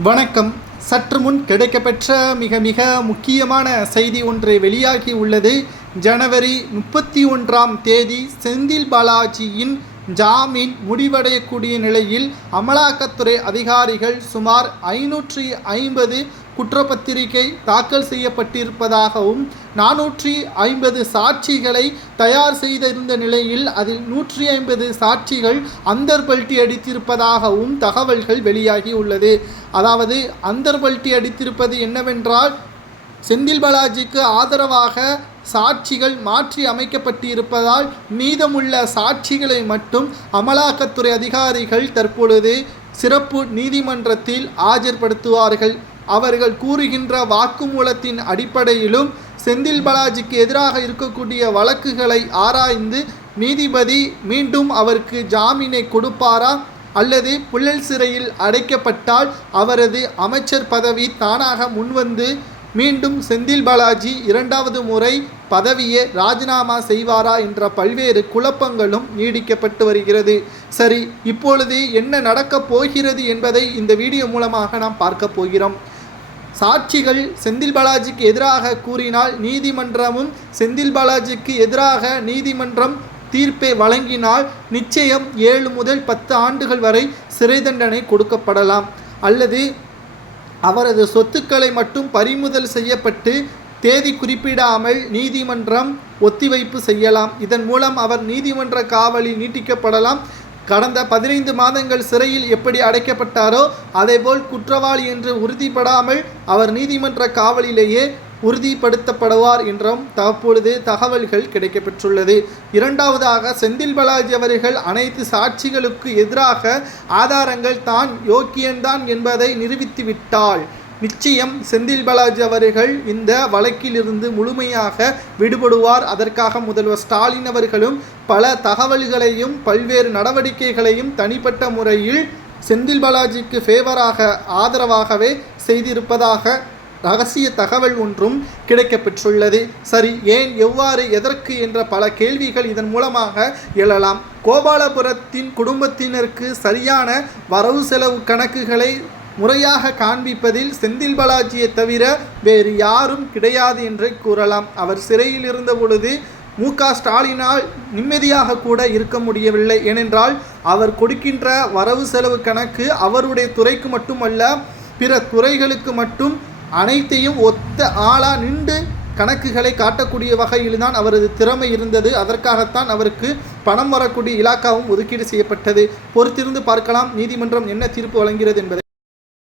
வணக்கம். சற்று முன் கிடைக்கப்பெற்ற மிக மிக முக்கியமான செய்தி ஒன்று வெளியாகி உள்ளது. ஜனவரி முப்பத்தி ஒன்றாம் தேதி செந்தில் பாலாஜியின் ஜாமீன் முடிவடையக்கூடிய நிலையில் அமலாக்கத்துறை அதிகாரிகள் சுமார் ஐநூற்றி ஐம்பது குற்றப்பத்திரிகை தாக்கல் செய்யப்பட்டிருப்பதாகவும் நானூற்றி ஐம்பது சாட்சிகளை தயார் செய்திருந்த நிலையில் அதில் நூற்றி ஐம்பது சாட்சிகள் அந்தர்பல்ட்டி அடித்திருப்பதாகவும் தகவல்கள் வெளியாகி உள்ளது அதாவது அந்தர்பல்ட்டி அடித்திருப்பது என்னவென்றால் செந்தில் பாலாஜிக்கு ஆதரவாக சாட்சிகள் மாற்றி அமைக்கப்பட்டிருப்பதால் மீதமுள்ள சாட்சிகளை மட்டும் அமலாக்கத்துறை அதிகாரிகள் தற்பொழுது சிறப்பு நீதிமன்றத்தில் ஆஜர்படுத்துவார்கள். அவர்கள் கூறுகின்ற வாக்குமூலத்தின் அடிப்படையிலும் செந்தில் பாலாஜிக்கு எதிராக இருக்கக்கூடிய வழக்குகளை ஆராய்ந்து நீதிபதி மீண்டும் அவருக்கு ஜாமீனை கொடுப்பாரா அல்லது புழல் சிறையில் அடைக்கப்பட்டால் அவரது அமைச்சர் பதவி தானாக முன்வந்து மீண்டும் செந்தில் பாலாஜி இரண்டாவது முறை பதவியை ராஜினாமா செய்வாரா என்ற பல்வேறு குழப்பங்களும் நீடிக்கப்பட்டு வருகிறது. சரி இப்பொழுது என்ன நடக்கப் போகிறது என்பதை இந்த வீடியோ மூலமாக நாம் பார்க்க போகிறோம். சாட்சிகள் செந்தில் பாலாஜிக்கு எதிராக கூறினால் நீதிமன்றமும் செந்தில் பாலாஜிக்கு எதிராக நீதிமன்றம் தீர்ப்பை வழங்கினால் நிச்சயம் ஏழு முதல் பத்து ஆண்டுகள் வரை சிறை தண்டனை கொடுக்கப்படலாம். அல்லது அவரது சொத்துக்களை மட்டும் பறிமுதல் செய்யப்பட்டு தேதி குறிப்பிடாமல் நீதிமன்றம் ஒத்திவைப்பு செய்யலாம். இதன் மூலம் அவர் நீதிமன்ற காவலில் நீட்டிக்கப்படலாம். கடந்த பதினைந்து மாதங்கள் சிறையில் எப்படி அடைக்கப்பட்டாரோ அதேபோல் குற்றவாளி என்று உறுதிப்படாமல் அவர் நீதிமன்ற காவலிலேயே உறுதிப்படுத்தப்படுவார் என்றும் தற்பொழுது தகவல்கள் கிடைக்கப்பெற்றுள்ளது. இரண்டாவதாக செந்தில் பாலாஜி அவர்கள் அனைத்து சாட்சிகளுக்கு எதிராக ஆதாரங்கள் தான் யோக்கியன்தான் என்பதை நிரூபித்துவிட்டால் நிச்சயம் செந்தில் பாலாஜி அவர்கள் இந்த வழக்கிலிருந்து முழுமையாக விடுபடுவார். அதற்காக முதல்வர் ஸ்டாலின் அவர்களும் பல தகவல்களையும் பல்வேறு நடவடிக்கைகளையும் தனிப்பட்ட முறையில் செந்தில் பாலாஜிக்கு ஃபேவராக ஆதரவாகவே செய்திருப்பதாக ரகசிய தகவல் ஒன்றும் கிடைக்கப்பெற்றுள்ளது. சரி ஏன் எவ்வாறு எதற்கு என்ற பல கேள்விகள் இதன் மூலமாக எழலாம். கோபாலபுரத்தின் குடும்பத்தினருக்கு சரியான வரவு செலவு கணக்குகளை முறையாக காண்பிப்பதில் செந்தில் பாலாஜியை தவிர வேறு யாரும் கிடையாது என்று கூறலாம். அவர் சிறையில் இருந்த பொழுது மு. க. ஸ்டாலினால் நிம்மதியாக கூட இருக்க முடியவில்லை. ஏனென்றால் அவர் கொடுக்கின்ற வரவு செலவு கணக்கு அவருடைய துறைக்கு மட்டுமல்ல பிற துறைகளுக்கு மட்டும் அனைத்தையும் ஒத்த ஆளா நின்று கணக்குகளை காட்டக்கூடிய வகையில் தான் அவரது திறமை இருந்தது. அதற்காகத்தான் அவருக்கு பணம் வரக்கூடிய இலாக்காவும் ஒதுக்கீடு செய்யப்பட்டது. பொறுத்திருந்து பார்க்கலாம். நீதிமன்றம் என்ன தீர்ப்பு வழங்குகிறது என்பதை